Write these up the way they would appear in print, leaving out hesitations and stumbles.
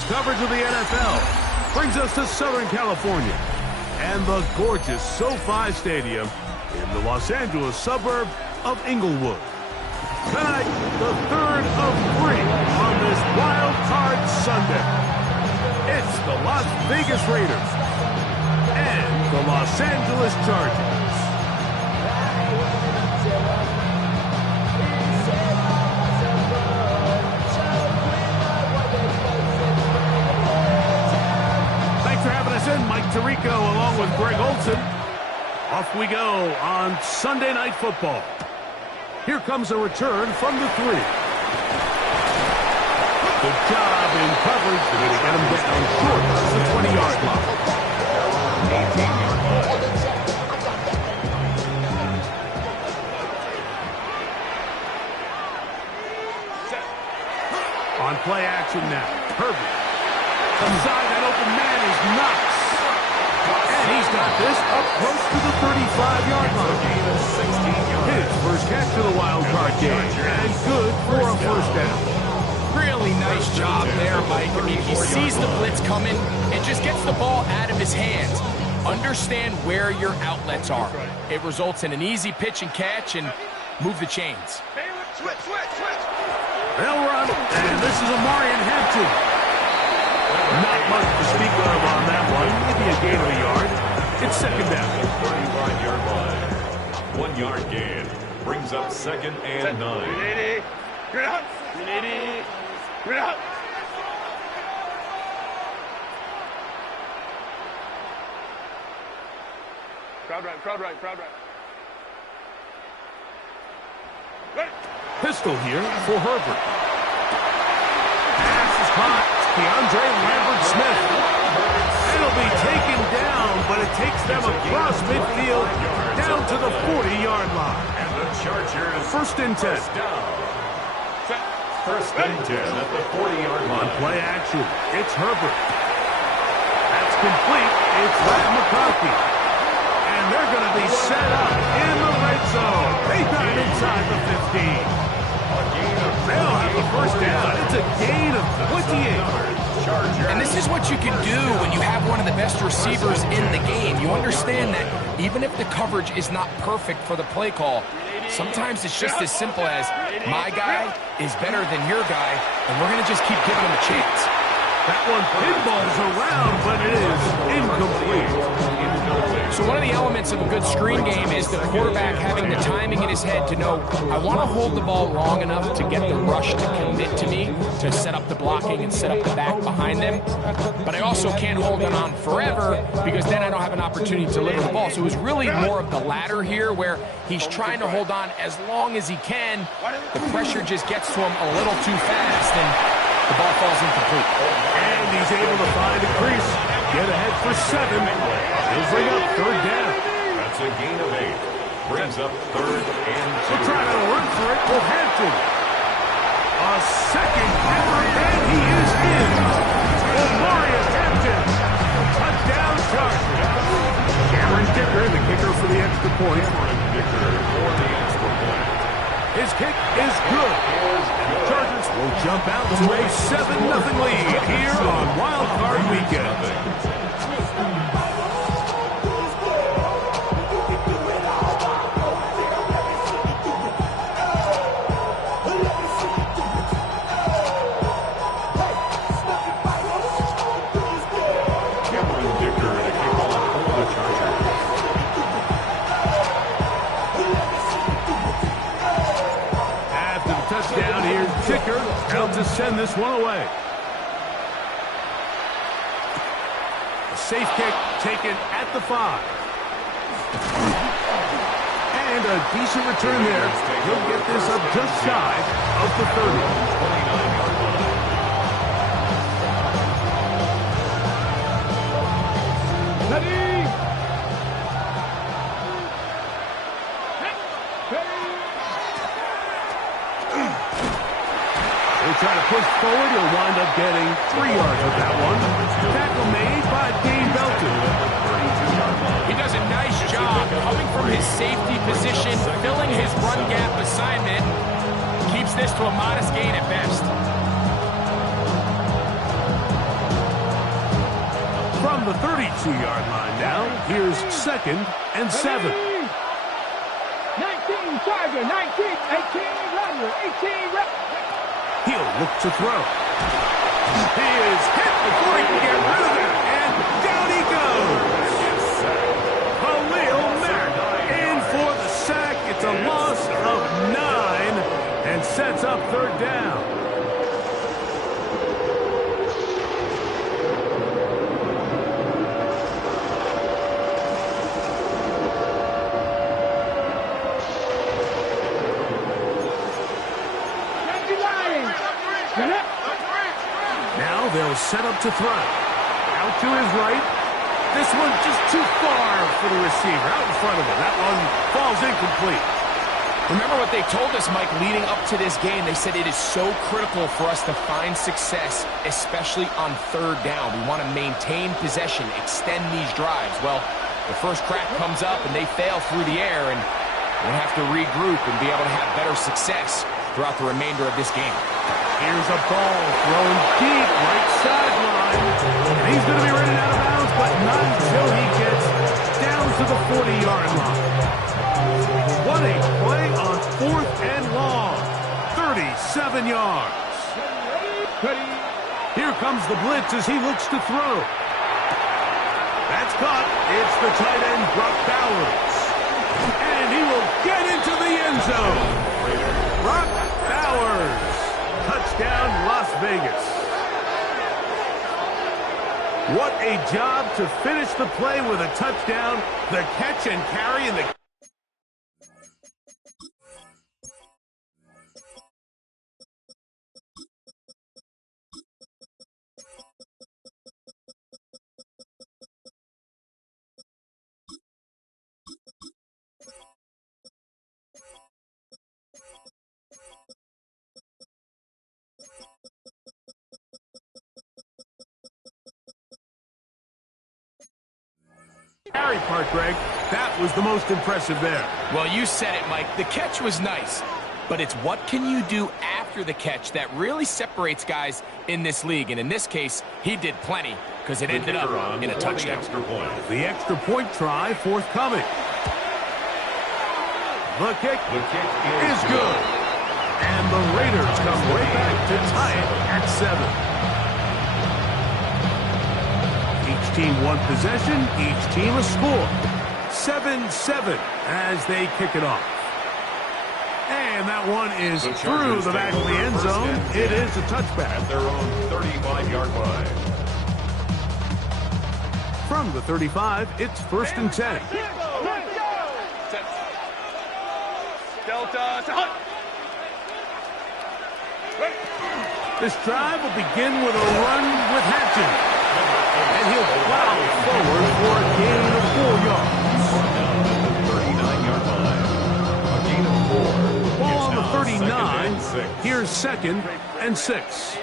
Sports coverage of the NFL brings us to Southern California and the gorgeous SoFi Stadium in the Los Angeles suburb of Inglewood. Tonight, the third of three on this Wild Card Sunday. It's the Las Vegas Raiders and the Los Angeles Chargers. Thanks for having us in, Mike Tirico, along with Greg Olson. Off we go on Sunday Night Football. Here comes a return from the 3. Good job in coverage. They're going to get him down short of the 20-yard line. 18-yard line. On play action now. Herbert. Inside that open man is Knox. And he's got this up close to the 35-yard line. His first catch of the wild card game. And good for a first down. Really nice job there, Mike. I mean, he sees the blitz coming and just gets the ball out of his hands. Understand where your outlets are. It results in an easy pitch and catch and move the chains. They'll run, and this is Omarion Hampton. Not much to speak of on that one. Maybe a gain of a yard. It's second down. 35-yard line. 1 yard gain. Brings up second and 9. Get out. Get out. Crowd right. Ready. Pistol here for Herbert. Pass is caught. DeAndre Lambert-Smith. It'll be taken down, but it takes them across midfield down to the 40-yard line. And the Chargers First and 10. First and 10 at the 40-yard On line. play action, it's Herbert. That's complete. It's Rat McConkey. And they're going to be set up in the red zone. They got it inside the 15. They'll have the first down. It's a gain of 28. And this is what you can do when you have one of the best receivers in the game. You understand that even if the coverage is not perfect for the play call, sometimes it's just as simple as my guy is better than your guy, and we're going to just keep giving him a chance. That one pinballs around, but it is incomplete. So one of the elements of a good screen game is the quarterback having the timing in his head to know, I want to hold the ball long enough to get the rush to commit to me, to set up the blocking and set up the back behind them. But I also can't hold it on forever because then I don't have an opportunity to deliver the ball. So it was really more of the latter here where he's trying to hold on as long as he can. The pressure just gets to him a little too fast and the ball falls incomplete. And he's able to find a crease. Get ahead for 7. He'll bring up third down. That's a gain of 8. Brings up third and 2. We'll try to run for it for Hampton. A second effort, and he is in. Omarion Hampton. Touchdown Chargers. Cameron Dicker, the kicker for the extra point. His kick is good. Chargers will jump out to a 7-0 lead here on Wild Card Weekend. Touchdown, here's Dicker out to send this one away. A safe kick taken at the 5. And a decent return there. He'll get this up just shy of the 30. 29-yard line. Ready? Try to push forward, he'll wind up getting 3 yards with that one. Tackle made by Dane Belton. He does a nice job coming from his safety position, filling his run gap assignment. Keeps this to a modest gain at best. From the 32-yard line now, here's 2nd and 7. 19 Charger, 19, 18 Rattler, 18 Rattler. He'll look to throw. He is hit before he can get rid of it, and down he goes. Khalil Mack in for the sack. It's a loss of 9 and sets up 3rd down. Now they'll set up to throw. Out to his right. This one just too far for the receiver. Out in front of him. That one falls incomplete. Remember what they told us, Mike, leading up to this game. They said it is so critical for us to find success, especially on 3rd down. We want to maintain possession, extend these drives. Well, the first crack comes up and they fail through the air, and we'll have to regroup and be able to have better success throughout the remainder of this game. Here's a ball thrown deep, right sideline. And he's going to be running out of bounds, but not until he gets down to the 40-yard line. What a play on 4th and long. 37 yards. Here comes the blitz as he looks to throw. That's caught. It's the tight end, Brock Bowers. And he will get into the end zone. Brock Bowers. Touchdown, Las Vegas. What a job to finish the play with a touchdown, the catch and carry, and the... carry part, Greg. That was the most impressive there. Well, you said it, Mike. The catch was nice, but it's what can you do after the catch that really separates guys in this league. And in this case, he did plenty because it ended up in a touchdown. The extra point try forthcoming. The kick is good. And the Raiders come right back to tie it at 7. Each team one possession, each team a score. 7-7 as they kick it off. And that one is through the back of the end zone. It is a touchback. At their own 35-yard line. From the 35, it's 1st and 10. Delta. This drive will begin with a run with Hampton. And he'll plow forward for a gain of 4 yards. 39-yard line. A gain of 4. Ball on the It's now 39. 2nd and 6. Here's 2nd and 6.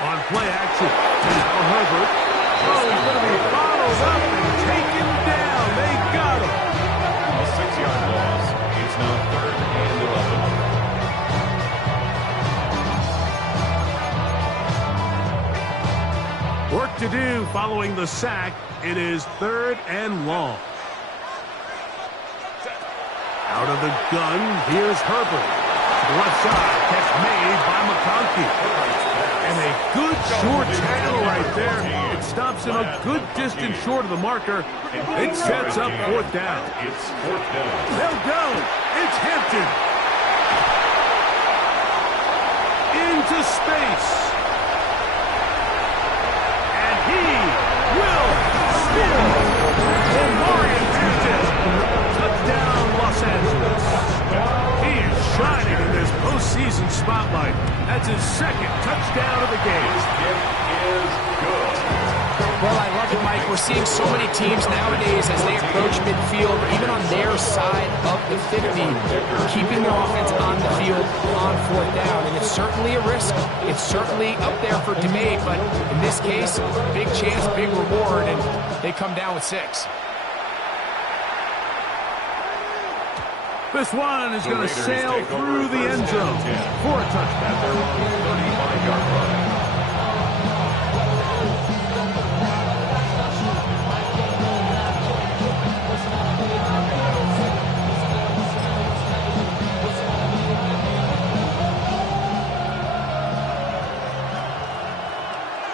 On play action, now Herbert. Oh, he's going to be followed up and taken down. They got him. A 6-yard loss. It's now 3rd and 11. Work to do following the sack. It is 3rd and long. Out of the gun, here's Herbert. To the left side, catch made by McConkey. And a good short tackle right there. It stops him a good distance short of the marker. It sets up 4th down. It's 4th down. They'll go. It's Hampton. Into space. And he will score. Omarion Hampton. Touchdown, Los Angeles. He is shining in this postseason spotlight. That's his 2nd touchdown of the game. His kick is good. Well, I love it, Mike. We're seeing so many teams nowadays as they approach midfield, even on their side of the 50, keeping their offense on the field on 4th down. And it's certainly a risk. It's certainly up there for debate, but in this case, big chance, big reward, and they come down with 6. This one is going to sail through the end zone for a touchdown.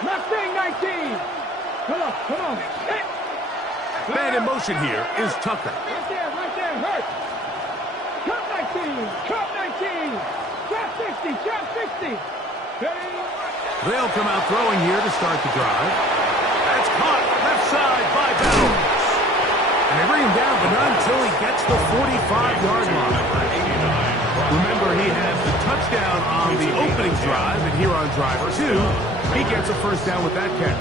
Mustang 19. Come on. Hit. Man in motion here is Tucker. Right there, hurt. Trap 19. Trap 60. Ready? They'll come out throwing here to start the drive. That's caught left side by Bowers. And they bring him down, but not until he gets the 45-yard line. Remember, he has the touchdown on the opening drive, and here on drive 2, he gets a first down with that catch.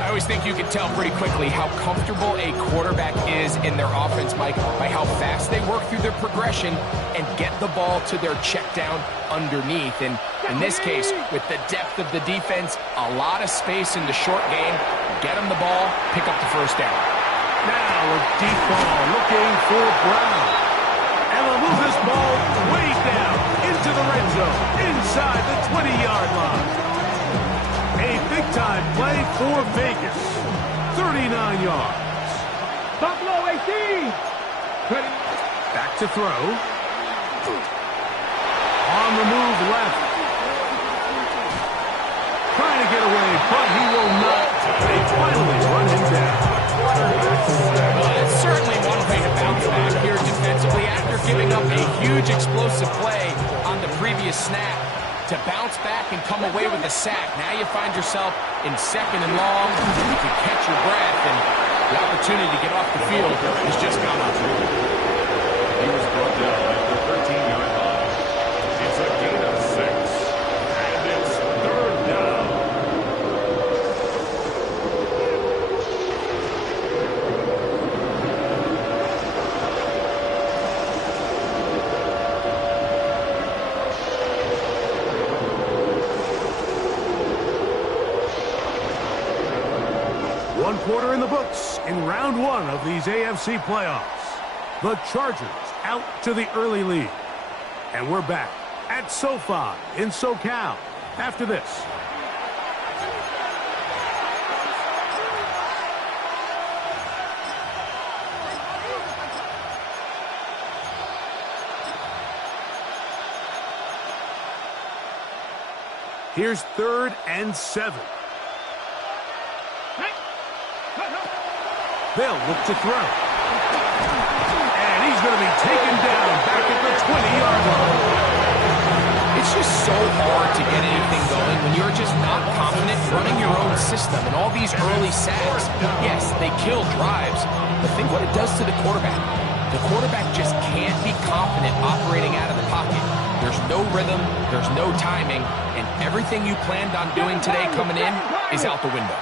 I always think you can tell pretty quickly how comfortable a quarterback is in their offense, Mike, by how fast they work through their progression and get the ball to their check down underneath. And in this case, with the depth of the defense, a lot of space in the short game, get them the ball, pick up the first down. Now a deep ball looking for Brown. And they'll move this ball way down into the red zone, inside the 20-yard line. A big-time play for Vegas. 39 yards. Buffalo 18. Ready? Back to throw. On the move left. Trying to get away, but he will not. They finally run him down. Well, it's certainly one way to bounce back here defensively after giving up a huge explosive play on the previous snap. To bounce back and come away with a sack. Now you find yourself in second and long. You can catch your breath, and the opportunity to get off the field has just gone up. He was brought down at the 13-yard line. It's a gain of 6, and it's third down. One quarter in the books in round 1 of these AFC playoffs. The Chargers out to the early lead. And we're back at SoFi in SoCal after this. Here's 3rd and 7. They'll look to throw. And he's going to be taken down back at the 20-yard line. It's just so hard to get anything going when you're just not confident running your own system. And all these early sacks, yes, they kill drives, but think what it does to the quarterback. The quarterback just can't be confident operating out of the pocket. There's no rhythm, there's no timing, and everything you planned on doing today coming in is out the window.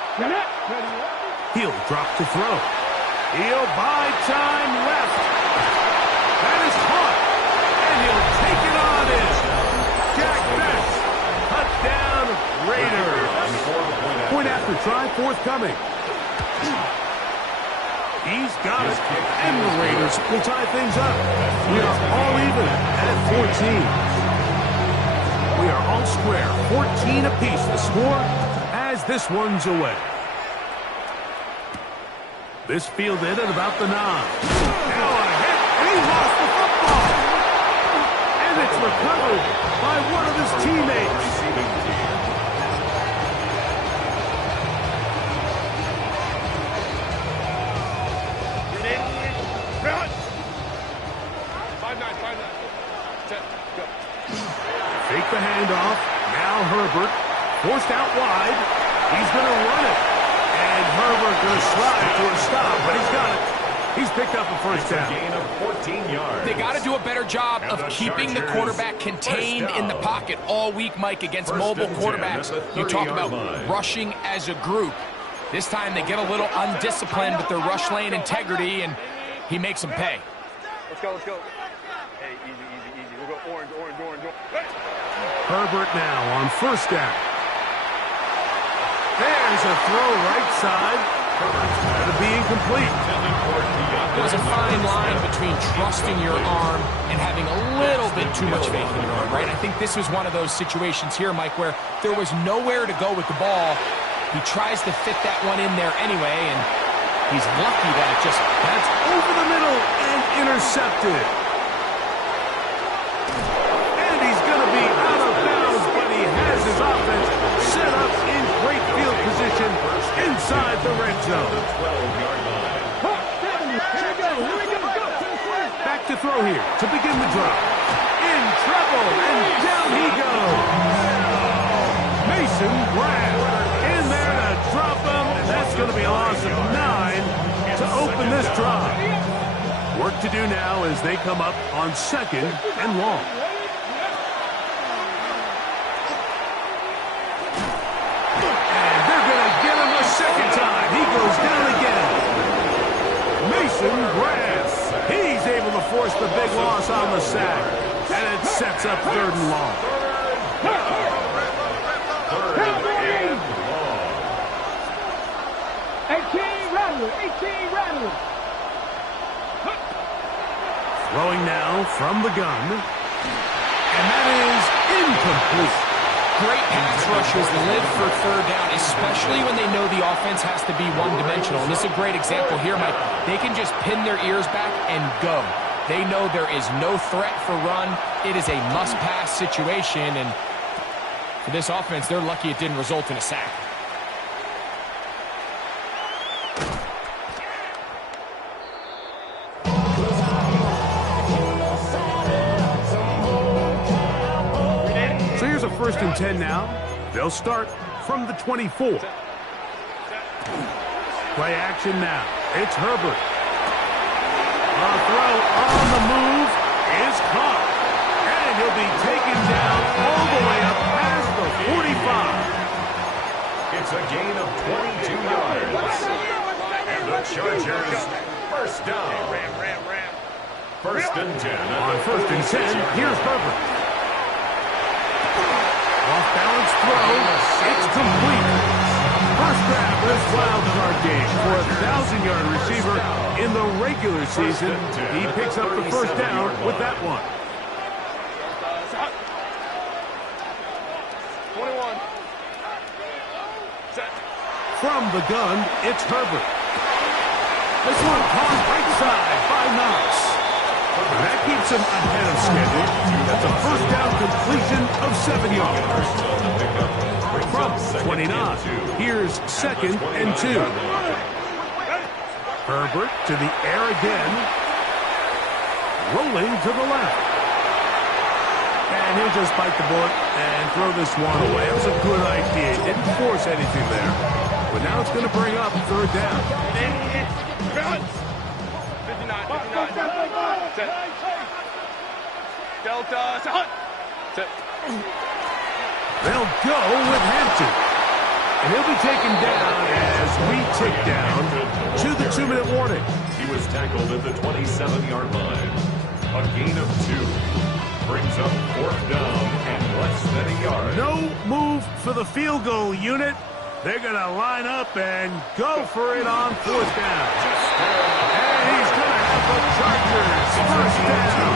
He'll drop to throw. He'll buy time left. That is caught. And he'll take it on in. Jack Best. Touchdown Raiders. Point after try forthcoming. He's got it. And the Raiders will tie things up. We are all even at 14. We are all square. 14 apiece the score as this one's away. This fielded at about the 9. Now a hit, and he lost the football. And it's recovered by one of his teammates. Run! 5-9. 10, go. Fake the handoff. Now Herbert forced out wide. He's going to run it. And Herbert going to slide to a stop, but he's got it. He's picked up a first down. Gain of 14 yards. They got to do a better job of keeping the quarterback contained in the pocket all week, Mike, against mobile quarterbacks. You talk about rushing as a group. This time they get a little undisciplined with their rush lane integrity, and he makes them pay. Let's go. Hey, easy. We'll go orange. Hey. Herbert now on first down. There's a throw right side. That'll be incomplete. There's a fine line between trusting your arm and having a little bit too much faith in your arm, right? I think this was one of those situations here, Mike, where there was nowhere to go with the ball. He tries to fit that one in there anyway, and he's lucky that it just... That's over the middle and intercepted. And he's going to be out of bounds, but he has his offense set up in great zone. Back to throw here to begin the drive. In trouble, and down he goes. Mason Graham in there to drop him. That's going to be a loss of 9 to open this drive. Work to do now as they come up on 2nd and long. And they're going to get him a second time. He goes down again. Mason Graham. He's able to force the big loss on the sack. And it sets up 3rd and long. Throwing now from the gun. And that is incomplete. Great pass rushers live for 3rd down, especially when they know the offense has to be one-dimensional. And this is a great example here, Mike. They can just pin their ears back and go. They know there is no threat for run. It is a must-pass situation, and for this offense, they're lucky it didn't result in a sack. So here's a 1st and 10 now. They'll start from the 24. Play action now. It's Herbert. A throw on the move is caught. And he'll be taken down all the way up past the 45. It's a gain of 22 yards. And the Chargers, 1st down. 1st and 10. On 1st and 10, here's Herbert. Off-balance throw. It's complete. First grab of this wild card game for a 1,000-yard receiver in the regular season. He picks up the 1st down with that one. 21. Set. From the gun, it's Herbert. This one caught right side by Knox. That keeps him ahead of schedule. That's a 1st down completion of 7 yards. From 29, here's 2nd and 2. Herbert to the air again. Rolling to the left. And he'll just bite the bullet and throw this one away. It was a good idea. He didn't force anything there. But now it's going to bring up 3rd down. 59. Set. Delta. Set. They'll go with Hampton. And he'll be taken down as we tick down to the 2-minute warning. He was tackled at the 27-yard line. A gain of 2. Brings up 4th down and less than a yard. No move for the field goal unit. They're going to line up and go for it on 4th down. And he's going to have the Chargers 1st down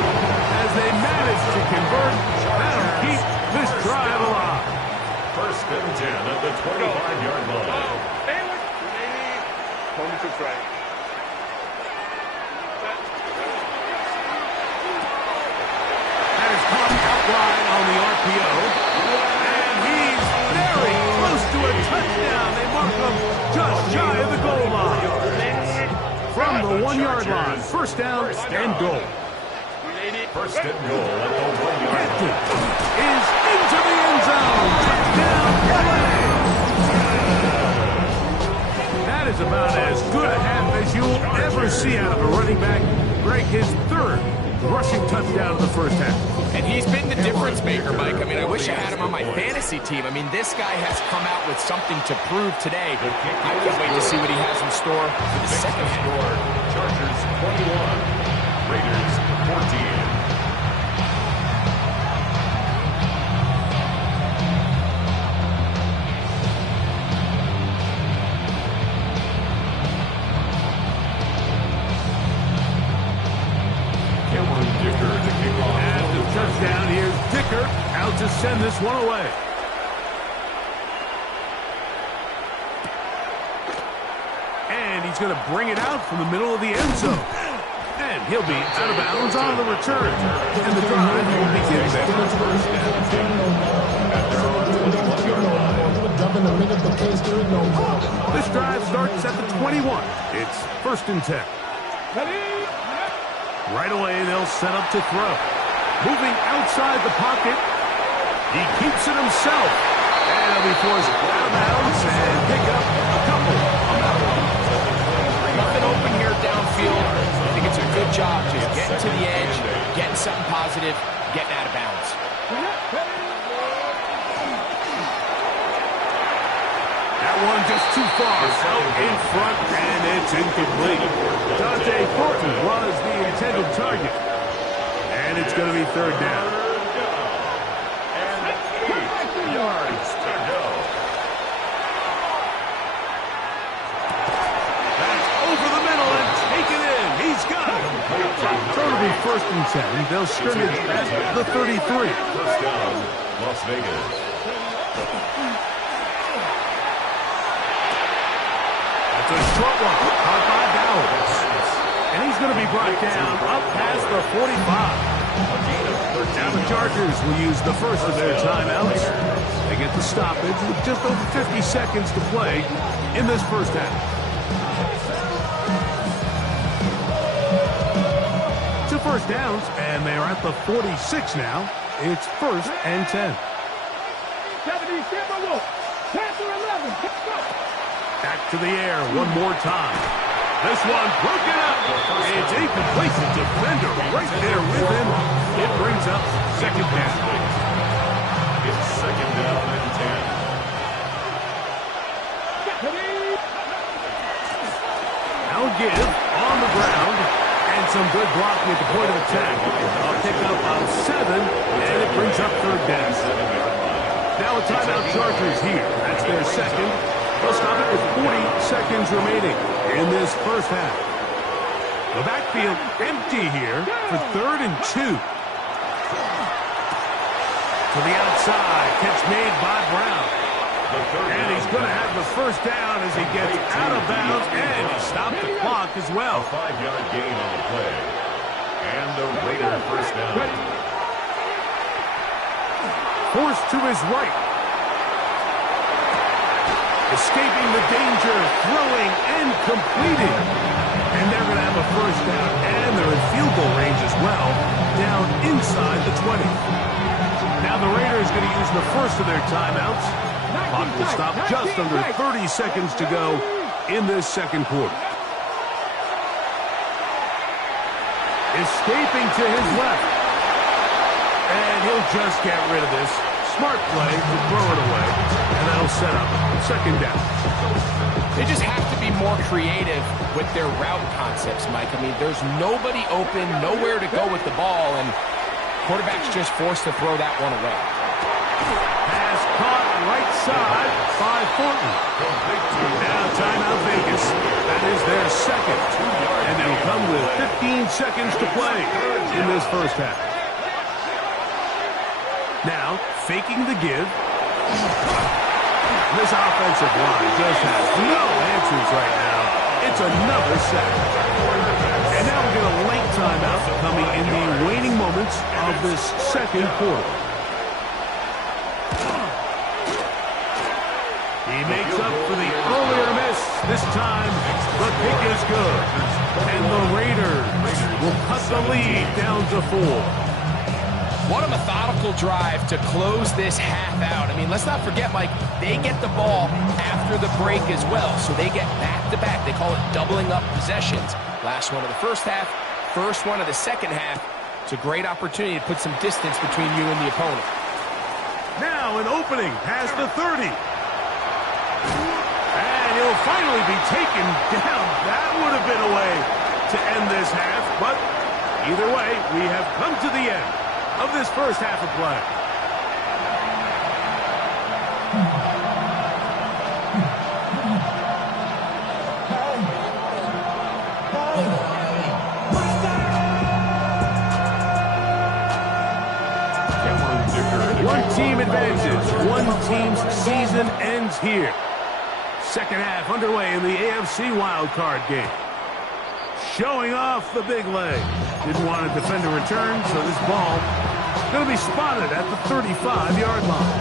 as they manage to convert. That'll keep this drive alive. 1st and 10 at the 25-yard line. 26 right. That is caught out wide on the RPO. And he's very close to a touchdown. They mark him just shy of the goal line. From the 1-yard line, 1st down and goal. 1st and goal at the 1-yard line. Hampton is into the end zone. Touchdown, LA. That is about as good a half as you'll ever see out of a running back. Break his 3rd rushing touchdown of the 1st half. And he's been the difference maker, Mike. I mean, I wish I had him on my fantasy team. I mean, this guy has come out with something to prove today. I can't wait to see what he has in store for the 2nd half. Chargers 21, Raiders 14. At the touchdown, here's Dicker out to send this one away. And he's going to bring it out from the middle of the end zone. And he'll be out of bounds on the return. And the drive will begin there. having a minute, the case there is no problem. This drive starts at the 21. It's 1st and 10. Right away, they'll set up to throw. Moving outside the pocket. He keeps it himself. And he'll be forced out of bounds and pick up a couple on that one. Nothing open here downfield. I think it's a good job just getting to the edge, getting something positive, getting out of bounds. That one just too far. Out in front, and it's incomplete. Dante Thornton was the intended target. And it's going to be 3rd down. And 8 yards to go. That's over the middle and taken in. He's got it. So it'll be 1st and 10. They'll scrimmage at the 33. First down, Las Vegas. That's a short one. Caught by Bowers. And he's going to be brought down up past the 45. Now the Chargers will use the first of their timeouts. They get the stoppage with just over 50 seconds to play in this first half. To first downs, and they're at the 46 now. It's 1st and 10. 77 Wolf. Panther 11. Back to the air one more time. This one broken up. It's incomplete. The defender right there with him. It brings up 2nd down. It's 2nd down and 10. Now give on the ground. And some good blocking at the point of attack. A pickup of 7. And it brings up 3rd down. Now a timeout Chargers here. That's their second. They'll stop it with 40 seconds remaining in this first half. The backfield empty here for 3rd and 2. To the outside. Catch made by Brown. And he's going to have the first down as he gets out of bounds. And he stopped the clock as well. A 5-yard gain on the play. And the Raider first down. Forced to his right. Escaping the danger, throwing and completing. And they're going to have a first down. And they're in field goal range as well, down inside the 20. Now the Raiders going to use the first of their timeouts. Clock will stop just under 30 seconds to go in this second quarter. Escaping to his left. And he'll just get rid of this. Smart play to throw it away. And that'll set up 2nd down. They just have to be more creative with their route concepts, Mike. I mean, there's nobody open, nowhere to go with the ball, and quarterback's just forced to throw that one away. Pass caught right side by Thornton. Now timeout Vegas. That is their second. And they'll come with 15 seconds to play in this first half. Now, faking the give. This offensive line just has no answers right now. It's another sack. And now we get a late timeout coming in the waning moments of this second quarter. He makes up for the earlier miss. This time, the kick is good. And the Raiders will cut the lead down to 4. What a methodical drive to close this half out. I mean, let's not forget, Mike, they get the ball after the break as well, so they get back-to-back. They call it doubling up possessions. Last one of the first half, first one of the second half. It's a great opportunity to put some distance between you and the opponent. Now an opening past the 30. And he'll finally be taken down. That would have been a way to end this half, but either way, we have come to the end of this first half of play. One team advances. One team's season ends here. Second half underway in the AFC wildcard game. Showing off the big leg. Didn't want to defend a return, so this ball is going to be spotted at the 35-yard line.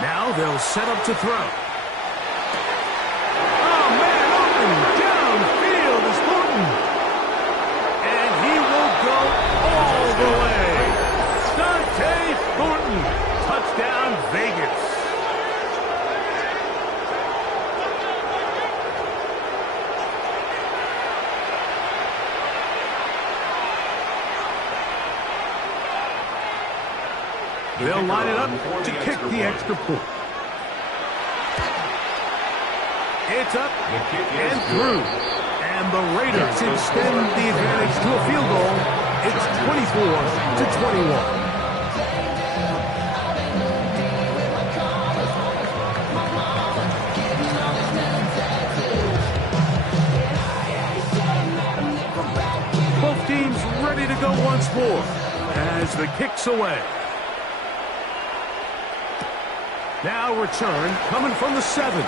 Now they'll set up to throw. Oh, man, open downfield is Thornton. And he will go all the way. Dante Thornton, touchdown Vegas. They'll line it up to kick the extra point. It's up and through. And the Raiders extend the advantage to a field goal. It's 24-21. Both teams ready to go once more as the kick's away. Now return coming from the 7.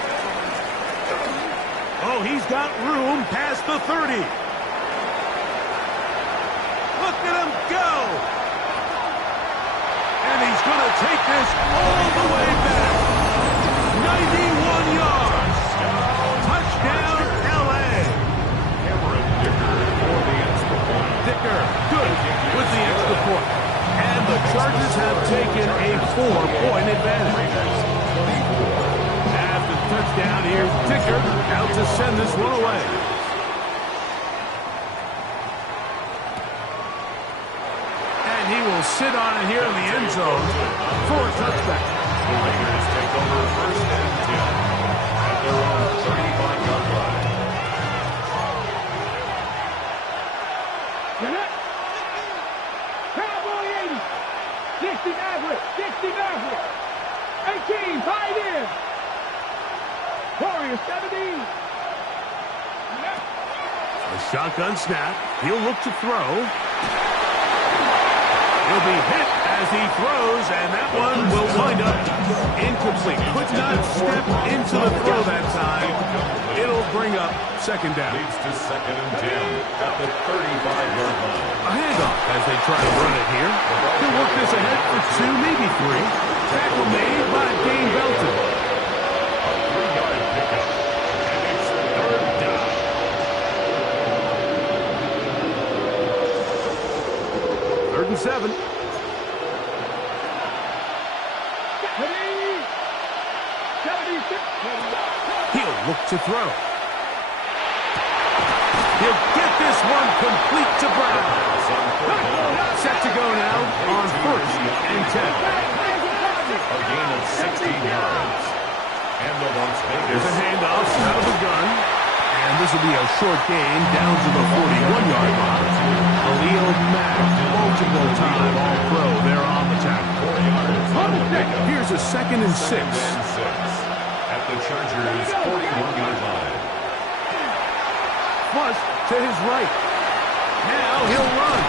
Oh, he's got room past the 30. Look at him go. And he's going to take this all the way back. 91 yards. Touchdown, L.A. Cameron Dicker for the extra point. Dicker, good with the extra point. And the Chargers have taken a 4-point advantage. After the touchdown, here's Dicker out to send this one away. And he will sit on it here in the end zone for a touchback. The Raiders take over first and 10 at their own 35-yard line. Cowboy 80. 60 Maverick. 60 Maverick. 18 tight end. Warriors 70. A shotgun snap. He'll look to throw. He'll be hit as he throws, and that one will wind up incomplete. Could not step into the throw that time. It'll bring up second down. Leads to second and 10 at the 35-yard line. A handoff as they try to run it here. He'll work this ahead for 2, maybe 3. Tackle made by Dane Belton. A 3-yard pickup, and it's third down. Third and 7. 76. He'll look to throw. He'll get this one complete to Brown. Set to go now on first and 10. A gain of 16 yards. And the Las Vegas. There's a handoff out of the gun. And this will be a short gain down to the 41-yard line. Khalil Mack, multiple-time All-Pro there on the tackle. 4 yards. Here's a second and 6. At the Chargers' 41-yard line. Flush to his right. Now he'll run.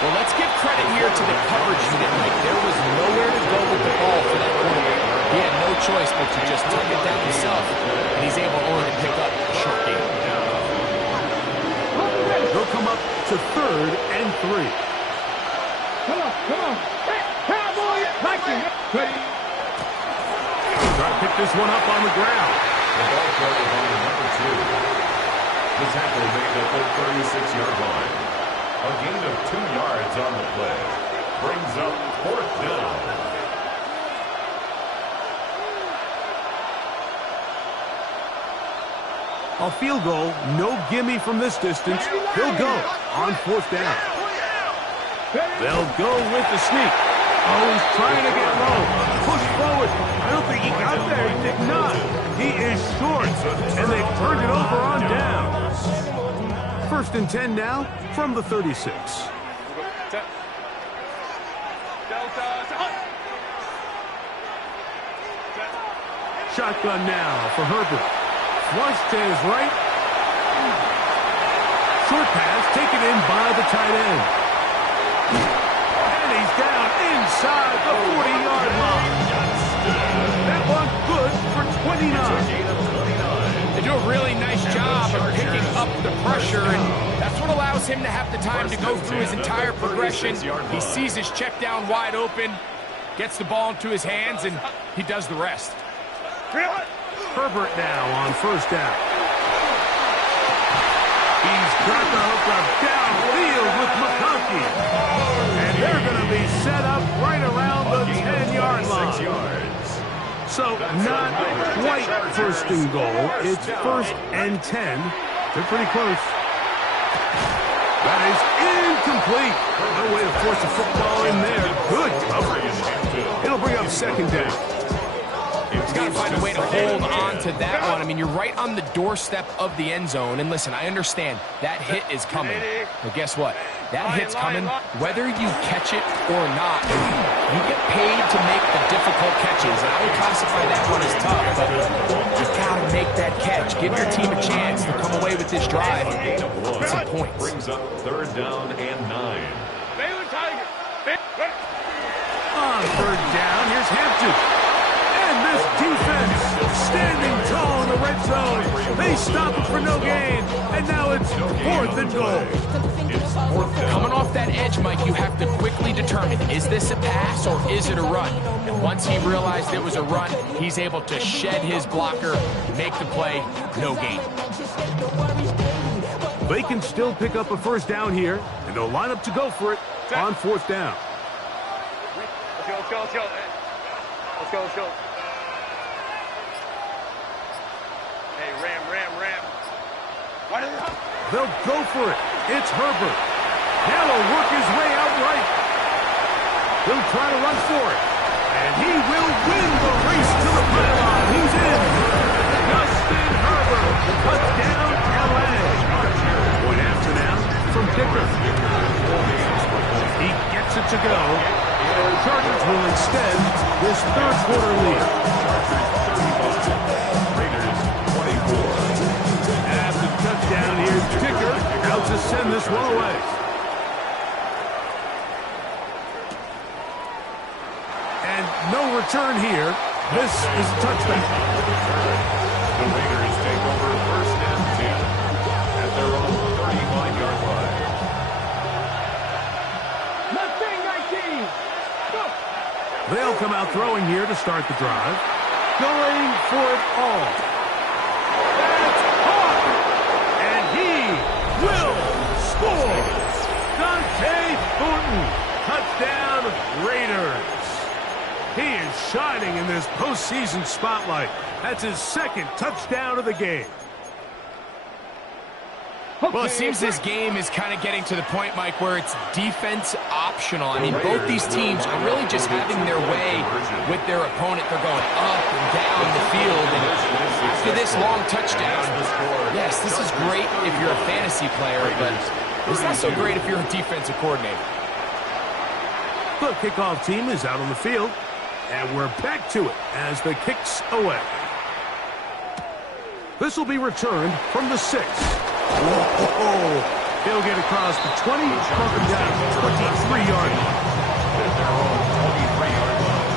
Well, let's give credit here to the coverage unit. Like, there was nowhere to go with the ball for that quarterback. He had no choice but to just tuck it down himself, and he's able only to pick up a short gain. They'll come up to third and 3. Come on. Hey, Cowboy. Ready. Try to pick this one up on the ground. The ball throw is on the number 2. The tackle made at the 36-yard line. A gain of 2 yards on the play. Brings up fourth down. A field goal, no gimme from this distance. He'll go on fourth down. They'll go with the sneak. Oh, he's trying to get low. Push forward. I don't think he got there. He did not. He is short, and they've turned it over on down. First and 10 now from the 36. Shotgun now for Herbert. Flush to his right. Short pass taken in by the tight end. And he's down inside the 40-yard line. That one good for 29. They do a really nice job of picking up the pressure, and that's what allows him to have the time to go through his entire progression. He sees his check down wide open, Gets the ball into his hands, and he does the rest. Herbert now on first down. He's got the hook up downfield with McConkey. And they're going to be set up right around the 10-yard line. 6 yards. So not quite first and goal. It's first and 10. They're pretty close. That is incomplete. No way to force a football in there. Good coverage. It'll bring up second down. He's got to find a way to hold on to that one. I mean, you're right on the doorstep of the end zone. And listen, I understand that hit is coming. But guess what? That hit's coming whether you catch it or not. You get paid to make the difficult catches. And I would classify that one as tough, but you've got to make that catch. Give your team a chance to come away with this drive with some points. Brings up third down and 9. Baylor Tiger. On third down, here's Hampton. And this defense standing tall in the red zone. They stop it for no gain. And now it's fourth and goal. Coming off that edge, Mike, you have to quickly determine, is this a pass or is it a run? And once he realized it was a run, he's able to shed his blocker, make the play, no gain. They can still pick up a first down here, and they'll line up to go for it on fourth down. Let's go. Let's go. Hey, Ram. They'll go for it. It's Herbert. Now he'll work his way out right. He'll try to run for it. And he will win the race to the pylon. He's in. Justin Herbert. Touchdown, LA. Point after now from Kicker. He gets it to go. Chargers will extend this third quarter lead. Raiders 24. After the touchdown, here's Kicker out to send this one away. And no return here. This is a touchback. The Raiders take over first and 10 at their own 35-yard line. Mustang 19. Go. They'll come out throwing here to start the drive. Going for it all. That's caught. And he will score. Dante Thornton. Touchdown, Raiders. He is shining in this postseason spotlight. That's his second touchdown of the game. Well, it seems this game is kind of getting to the point, Mike, where it's defense optional. I mean, both these teams are really just having their way with their opponent. They're going up and down the field. And after this long touchdown, yes, this is great if you're a fantasy player, but it's not so great if you're a defensive coordinator. The kickoff team is out on the field, and we're back to it as the kick's away. This will be returned from the 6. Whoa. He'll get across the 20, broken down to 23-yard line. At their own 23-yard line.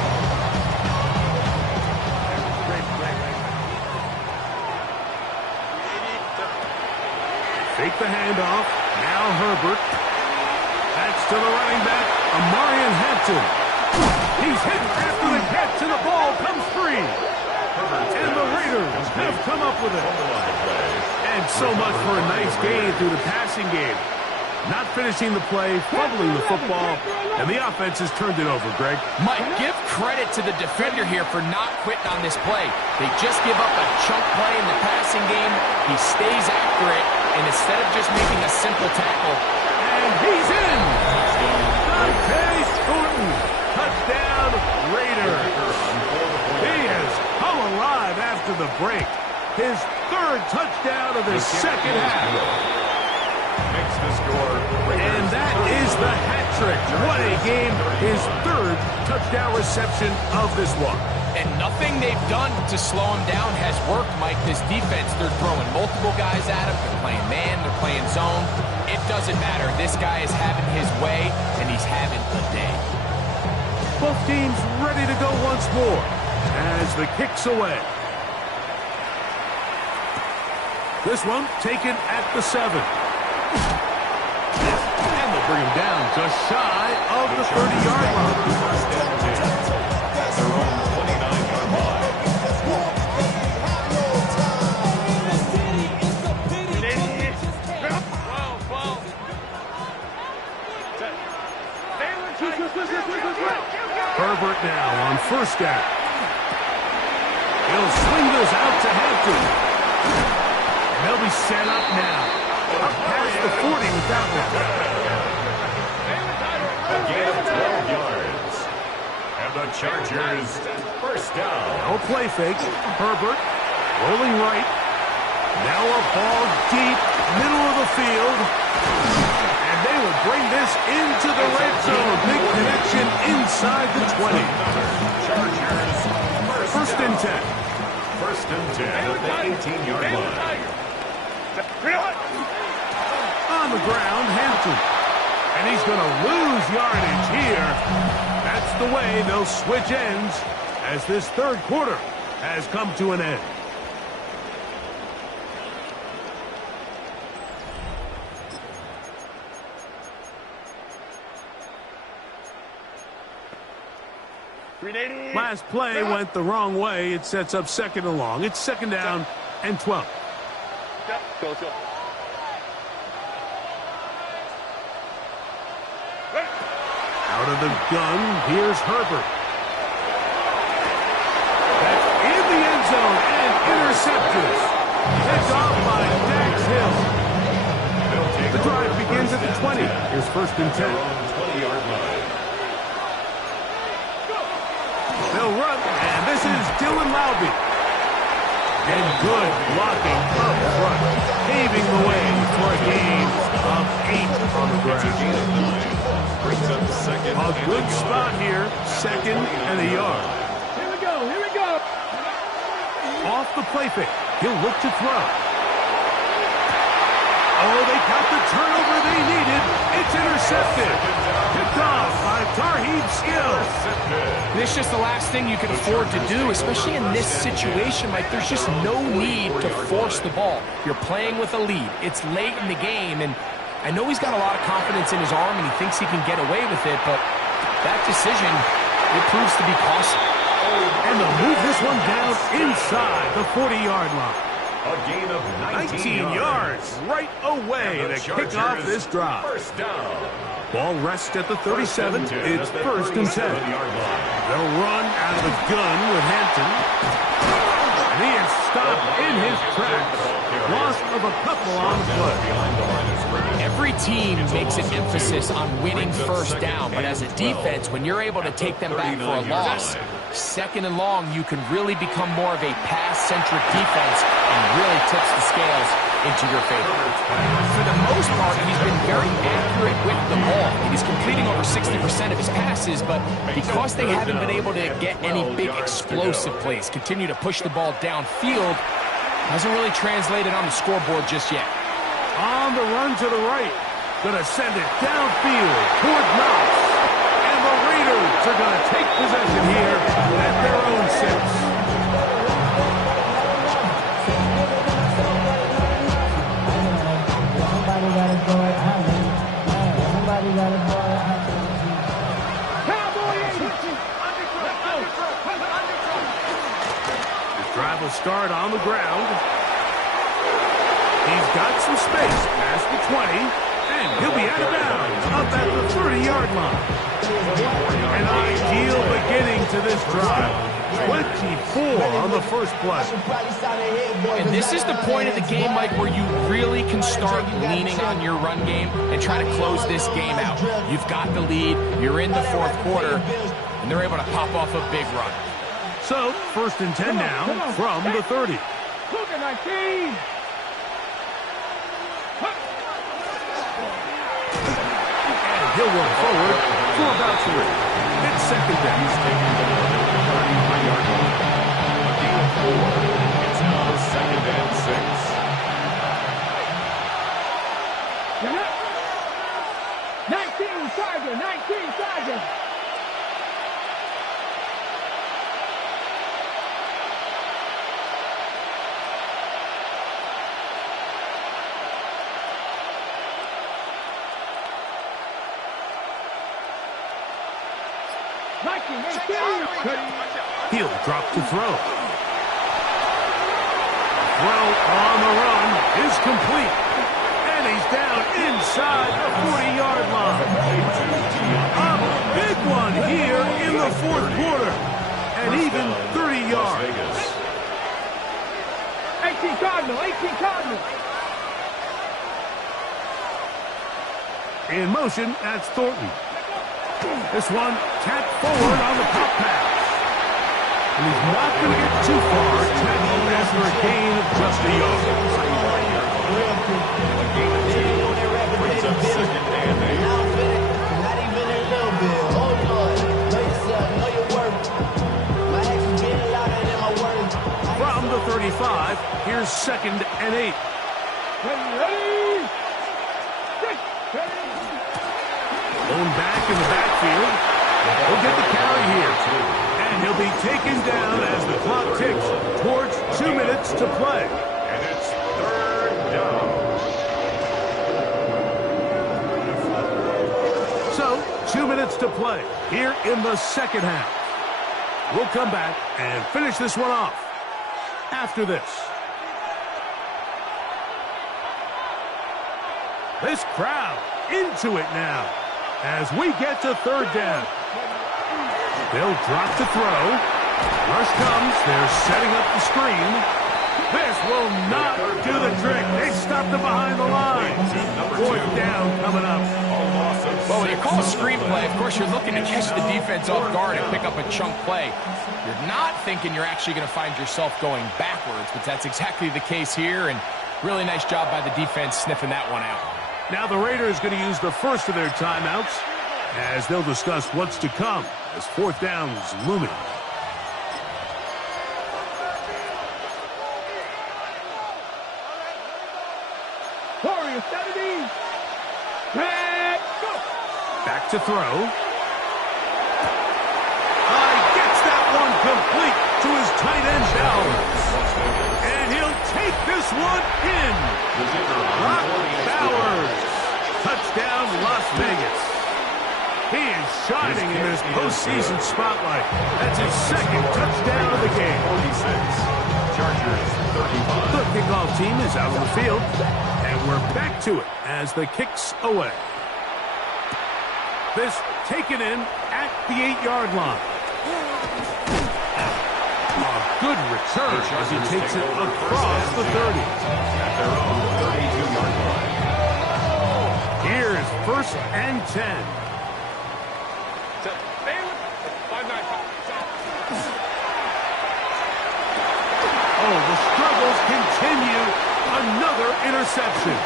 Fake the handoff. Now Herbert. That's to the running back, Amarian Hampton. He's hit after the catch, and the ball comes free. And the Raiders have come up with it. And so much for a nice gain through the passing game. Not finishing the play, fumbling the football, and the offense has turned it over, Greg. Mike, give credit to the defender here for not quitting on this play. They just give up a chunk play in the passing game. He stays after it, and instead of just making a simple tackle, and he's in! Dante Thornton, touchdown Raiders. He has come alive after the break. His third touchdown of the second half. Makes the score. And that is the hat trick. What a game. His third touchdown reception of this one. and nothing they've done to slow him down has worked, Mike. This defense, they're throwing multiple guys at him. They're playing man, they're playing zone. It doesn't matter. This guy is having his way, and he's having a day. Both teams ready to go once more as the kick's away. This one taken at the 7. And they'll bring him down just shy of the 30-yard line. first down. He'll swing this out to Hampton. And they'll be set up now. Up past the 40 with that one. A gain of 12 yards. And the Chargers, first down. No play fake. Herbert rolling right. Now a ball deep, middle of the field. And they will bring this into the red zone. Big connection inside the 20. Chargers, First and 10. First and 10 at the 18-yard line. On the ground, Hampton. And he's going to lose yardage here. That's the way they'll switch ends as this third quarter has come to an end. Last play went the wrong way. It sets up second and long. It's second down and 12. Go. Out of the gun, here's Herbert. That's in the end zone and intercepted. Picked off by Dax Hill. The drive begins at the 20. Here's first and 10. 20-yard line. They'll run, and this is Dylan Laube. And good blocking up front, paving the way for a gain of 8 on the ground. Brings up second. A good spot here, second and a yard. Here we go. Off the play fake, he'll look to throw. Oh, they got the turnover they needed. It's intercepted. Picked off by Tarheeb Skill. And it's just the last thing you can afford to do, especially in this situation. Like, there's just no need to force the ball. You're playing with a lead. It's late in the game, and I know he's got a lot of confidence in his arm, and he thinks he can get away with it, but that decision, it proves to be costly. And they'll move this one down inside the 40-yard line. A gain of 19 yards right away to kick off this drive. First down. Ball rests at the 37. It's first and 10. They'll run out of the gun with Hampton. And he is stopped in his tracks. Loss of a couple on the play. Every team makes an emphasis on winning first down, but as a defense, when you're able to take them back for a loss, second and long, you can really become more of a pass-centric defense and really tips the scales into your favor. For the most part, he's been very accurate with the ball. He's completing over 60% of his passes, but because they haven't been able to get any big explosive plays, continue to push the ball downfield, hasn't really translated on the scoreboard just yet. On the run to the right. Gonna send it downfield toward Knox. And the Raiders are gonna take possession here at their own 6. Drive will start on the ground. He's got some space past the 20, and he'll be out of bounds up at the 30-yard line. An ideal beginning to this drive. 24 on the first play. And this is the point of the game, Mike, where you really can start leaning on your run game and try to close this game out. You've got the lead, you're in the fourth quarter, and they're able to pop off a big run. So, first and 10 now from the 30. Cougar 19. And he'll run forward for about 3. It's second down. He's taking the ball at the 35-yard line. A gain of 4. It's now second and 6. 19 Charger. He'll drop to throw. Throw on the run is complete. And he's down inside the 40-yard line. A big one here in the fourth quarter. an even 30 Las yards. Vegas. 18 Cardinal, 18 Cardinal. In motion, that's Thornton. This one tapped forward on the pop pass. And he's not going to get too far, tackled after a gain of just a yard. Brings up 2nd and 8. Not even a little bit. Oh, Lord. Know yourself, know your worth. My actions getting louder than my words. From the 35, here's 2nd and 8. Ready? Six. Ready? Going back in the backfield. He'll get the carry here. And he'll be taken down as the clock ticks towards 2 minutes to play. And it's 3rd down. So, 2 minutes to play here in the second half. We'll come back and finish this one off after this. This crowd into it now as we get to 3rd down. They'll drop to throw. Rush comes. They're setting up the screen. This will not do the trick. They stopped it behind the line. 4th down coming up. Well, when you call a screen play, of course you're looking to catch the defense off guard and pick up a chunk play. You're not thinking you're actually going to find yourself going backwards, but that's exactly the case here, and really nice job by the defense sniffing that one out. Now the Raiders going to use the first of their timeouts as they'll discuss what's to come as 4th down's looming. Warriors 70. Red, go. Back to throw. Gets that one complete to his tight end Bowers. And he'll take this one in. Brock Bowers. Touchdown, Las Vegas. He is shining in this postseason spotlight. That's his 2nd touchdown of the game. 46. Chargers 35. The kickoff team is out on the field. And we're back to it as the kick's away. This taken in at the 8-yard line. A good return as he takes it across the 30. At their own 32-yard line. Here's 1st and 10. Oh, the struggles continue. Another interception.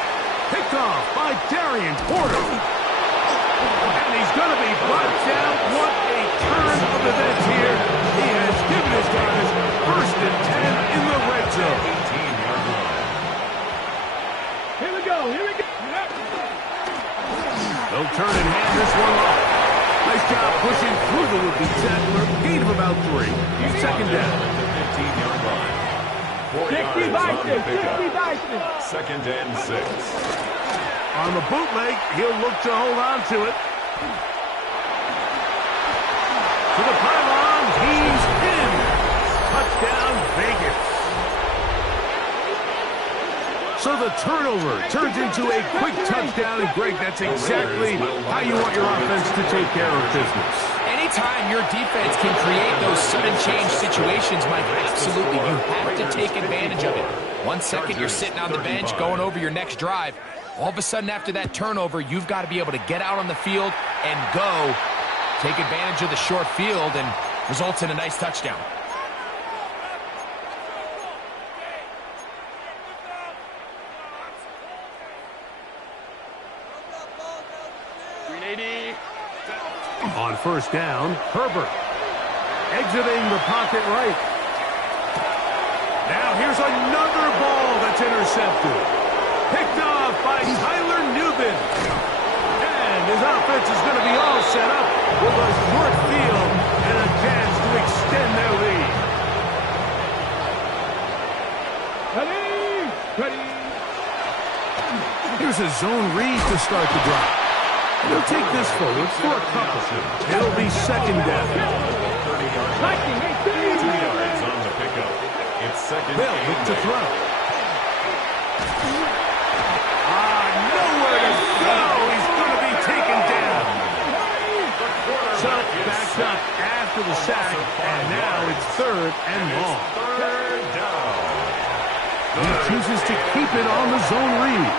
Picked off by Darian Porter. And he's going to be brought down. What a turn of events here. He has given his guys 1st and 10 in the red zone. 18-yard line. Here we go. Here we go. They'll turn and hand this one off. Nice job pushing through the would-be tackler. Gain of about 3. 2nd down. At the 15-yard line. 4 yards 60 on the Bison. 60 pickup. Bison. 2nd and 6. On the bootleg, he'll look to hold on to it. To the pylon, he's in. Touchdown, Vegas. So the turnover turns into a quick touchdown, and Greg, that's exactly how you want your offense to take care of business. Anytime your defense can create those sudden change situations, Mike, absolutely, you have to take advantage of it. 1 second, you're sitting on the bench, going over your next drive. All of a sudden, after that turnover, you've got to be able to get out on the field and go. Take advantage of the short field and results in a nice touchdown. On 1st down, Herbert. Exiting the pocket right. Now here's another ball that's intercepted. Picked off by Tyler Newbin. And his offense is going to be all set up with a short field and a chance to extend their lead. Ready. Ready. Here's a zone read to start the drive. He'll take this forward for a couple. It'll be 2nd down. 30-yard line. 2 yards on the pickup. It's 2nd They'll and look to 8. throw. Nowhere to go. He's going to be taken down. So backed up after the sack, and now it's 3rd and long. Third down. He chooses to keep it on the zone read.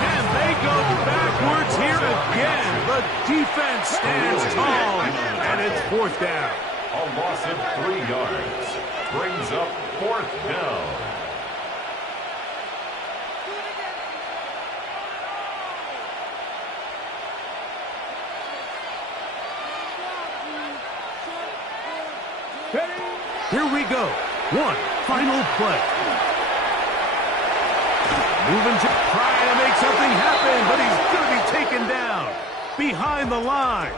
And they go backwards here again. The defense stands tall, and it's 4th down. A loss of 3 yards. Brings up 4th down. Here we go. One final play. Moving to trying to make something happen, but he's going to be taken down behind the line.